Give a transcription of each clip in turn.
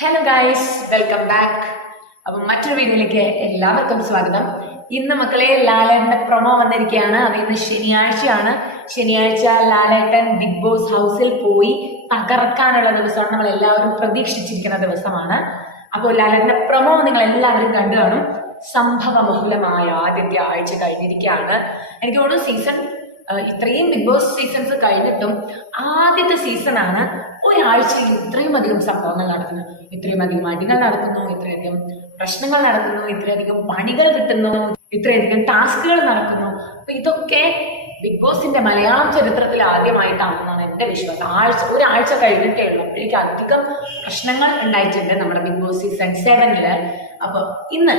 Hello guys welcome back അപ്പം മറ്റൊരു വീഡിയോയിലേക്ക് എല്ലാവർക്കും സ്വാഗതം. ഇന്ന് മക്കളെ ലാലേട്ടന്റെ പ്രൊമോ വന്നിരിക്കുകയാണ്. അത് ഇന്ന് ശനിയാഴ്ചയാണ്. ശനിയാഴ്ച ലാലേട്ടൻ ബിഗ് ബോസ് ഹൗസിൽ പോയി തകർക്കാനുള്ള ദിവസമാണ്. നമ്മൾ എല്ലാവരും പ്രതീക്ഷിച്ചിരിക്കുന്ന ദിവസമാണ്. അപ്പോൾ ലാലേട്ടന്റെ പ്രൊമോ നിങ്ങൾ എല്ലാവരും കണ്ടു കാണും. സംഭവമഹുലമായ ആദ്യത്തെ ആഴ്ച കഴിഞ്ഞിരിക്കുകയാണ്. എനിക്ക് തോന്നുന്നു സീസൺ ഇത്രയും ബിഗ് ബോസ് സീസൺസ് കഴിഞ്ഞിട്ടും ആദ്യത്തെ സീസണാണ് ഒരാഴ്ചയിൽ ഇത്രയും അധികം സംഭവങ്ങൾ നടക്കുന്നു ഇത്രയും അധികം അടികൾ നടക്കുന്നു ഇത്രയധികം പ്രശ്നങ്ങൾ നടക്കുന്നു ഇത്രയധികം പണികൾ കിട്ടുന്നു ഇത്രയധികം ടാസ്കുകൾ നടക്കുന്നു. അപ്പൊ ഇതൊക്കെ ബിഗ് ബോസിന്റെ മലയാളം ചരിത്രത്തിൽ ആദ്യമായിട്ടാണെന്നാണ് എന്റെ വിശ്വാസം. ആഴ്ച ഒരാഴ്ച കഴിഞ്ഞിട്ടേ ഉള്ളൂ. അപ്പോഴേക്ക് അധികം പ്രശ്നങ്ങൾ ഉണ്ടായിട്ടുണ്ട് നമ്മുടെ ബിഗ് ബോസ് സീസൺ സെവനിൽ അപ്പൊ ഇന്ന്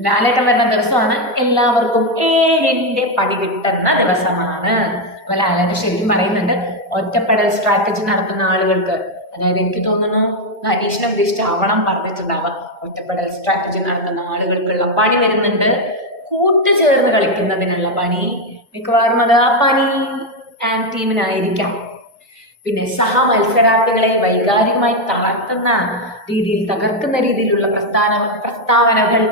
ലാലേട്ടൻ വരുന്ന ദിവസമാണ്. എല്ലാവർക്കും ഏഴിന്റെ പടി കിട്ടുന്ന ദിവസമാണ്. അപ്പൊ ലാലേട്ടൻ ശരിക്കും പറയുന്നുണ്ട് ഒറ്റപ്പെടൽ സ്ട്രാറ്റജി നടത്തുന്ന ആളുകൾക്ക് അതായത് എനിക്ക് തോന്നുന്നു ഹരീഷിനെ ഉദ്ദേശിച്ച് അവളം പറഞ്ഞിട്ടുണ്ടാവാം ഒറ്റപ്പെടൽ സ്ട്രാറ്റജി നടത്തുന്ന ആളുകൾക്കുള്ള പണി വരുന്നുണ്ട്. കൂട്ടുചേർന്ന് കളിക്കുന്നതിനുള്ള പണി മിക്കവാറും അത് ആ പണി ആൻഡ് ടീമിനായിരിക്കാം പിന്നെ സഹ മത്സരാർത്ഥികളെ വൈകാരികമായി തളർത്തുന്ന രീതിയിൽ തകർക്കുന്ന രീതിയിലുള്ള പ്രസ്ഥാന പ്രസ്താവനകൾ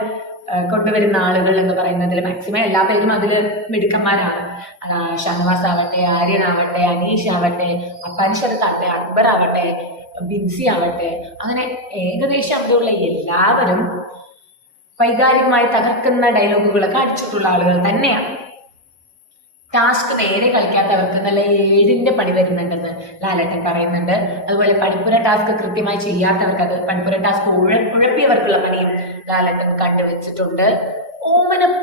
കൊണ്ടുവരുന്ന ആളുകൾ എന്ന് പറയുന്നതിൽ മാക്സിമം എല്ലാ പേരും അതിൽ മിടുക്കന്മാരാണ്. ആ, ഷഹവാസ് ആവട്ടെ ആര്യനാവട്ടെ അനീഷ് ആവട്ടെ അപ്പൻഷരത്താവട്ടെ അക്ബർ ആവട്ടെ ബിൻസി ആവട്ടെ അങ്ങനെ ഏകദേശം അവിടെയുള്ള എല്ലാവരും വൈകാരികമായി തകർക്കുന്ന ഡയലോഗുകളൊക്കെ അടിച്ചിട്ടുള്ള ആളുകൾ തന്നെയാണ്. ടാസ്ക് നേരെ കളിക്കാത്തവർക്ക് നല്ല ഏഴിന്റെ പണി വരുന്നുണ്ടെന്ന് ലാലേട്ടൻ പറയുന്നുണ്ട്. അതുപോലെ പണിപ്പുര ടാസ്ക് കൃത്യമായി ചെയ്യാത്തവർക്ക് അത് പണിപ്പുര ടാസ്ക് ഉഴ ഉഴപ്പിയവർക്കുള്ള പണിയും ലാലേട്ടൻ കണ്ടുവച്ചിട്ടുണ്ട്.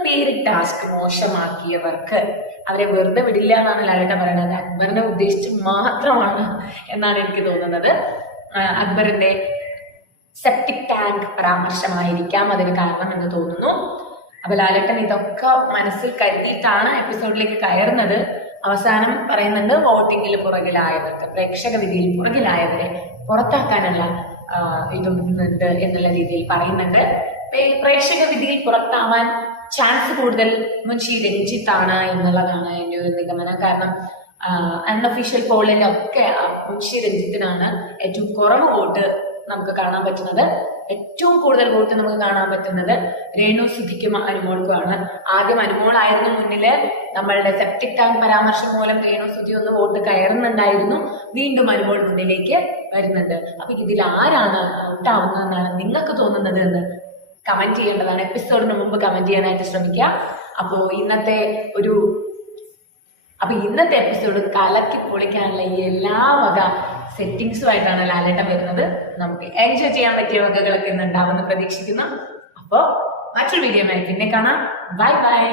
പേര് ടാസ്ക് മോശമാക്കിയവർക്ക്. അവരെ വെറുതെ വിടില്ല എന്നാണ് ലാലേട്ടൻ പറയുന്നത്. അക്ബറിനെ ഉദ്ദേശിച്ച് മാത്രമാണ് എന്നാണ് എനിക്ക് തോന്നുന്നത്. അക്ബറിന്റെ സെപ്റ്റിക് ടാങ്ക് പരാമർശമായിരിക്കാം അതിന് കാരണം എന്ന് തോന്നുന്നു. അപ്പൊ ലാലേട്ടൻ ഇതൊക്കെ മനസ്സിൽ കരുതിയിട്ടാണ് എപ്പിസോഡിലേക്ക് കയറുന്നത്. അവസാനം പറയുന്നുണ്ട് വോട്ടിങ്ങിൽ പുറകിലായവർക്ക് പ്രേക്ഷക വിധിയിൽ പുറകിലായവരെ പുറത്താക്കാനുള്ള ഇതുണ്ട് എന്നുള്ള രീതിയിൽ പറയുന്നുണ്ട്. പ്രേക്ഷക വിധിയിൽ പുറത്താവാൻ ചാൻസ് കൂടുതൽ മുൻഷി രഞ്ജിത്താണ് എന്നുള്ളതാണ് എന്റെ ഒരു നിഗമനം. കാരണം അൺഒഫീഷ്യൽ പോളിലൊക്കെ മുൻഷി രഞ്ജിത്തിനാണ് ഏറ്റവും കുറവ് വോട്ട് നമുക്ക് കാണാൻ പറ്റുന്നത്. ഏറ്റവും കൂടുതൽ വോട്ട് നമുക്ക് കാണാൻ പറ്റുന്നത് രേണു സുധിക്കും അനുമോൾക്കുമാണ്. ആദ്യം അനുമോളായിരുന്നു മുന്നിൽ. നമ്മളുടെ സെപ്റ്റിക് ടാങ്ക് പരാമർശം മൂലം രേണു സുധി ഒന്ന് വോട്ട് കയറുന്നുണ്ടായിരുന്നു. വീണ്ടും അനുമോൾ മുന്നിലേക്ക് വരുന്നുണ്ട്. അപ്പൊ ഇതിൽ ആരാണ് ഔട്ടാവുന്നതെന്നാണ് നിങ്ങൾക്ക് തോന്നുന്നത് എന്ന് കമന്റ് ചെയ്യേണ്ടതാണ്. എപ്പിസോഡിന് മുമ്പ് കമന്റ് ചെയ്യാനായിട്ട് ശ്രമിക്കുക. അപ്പോൾ ഇന്നത്തെ ഒരു അപ്പൊ ഇന്നത്തെ എപ്പിസോഡ് കലക്കി പൊളിക്കാനുള്ള എല്ലാ വക സെറ്റിങ്സുമായിട്ടാണ് ലാലേട്ടൻ വരുന്നത്. നമുക്ക് എൻജോയ് ചെയ്യാൻ പറ്റിയ വകകളൊക്കെ ഇന്ന് ഉണ്ടാവുമെന്ന് പ്രതീക്ഷിക്കുന്നു. അപ്പോൾ മറ്റൊരു വീഡിയോ പിന്നെ കാണാം. Bye bye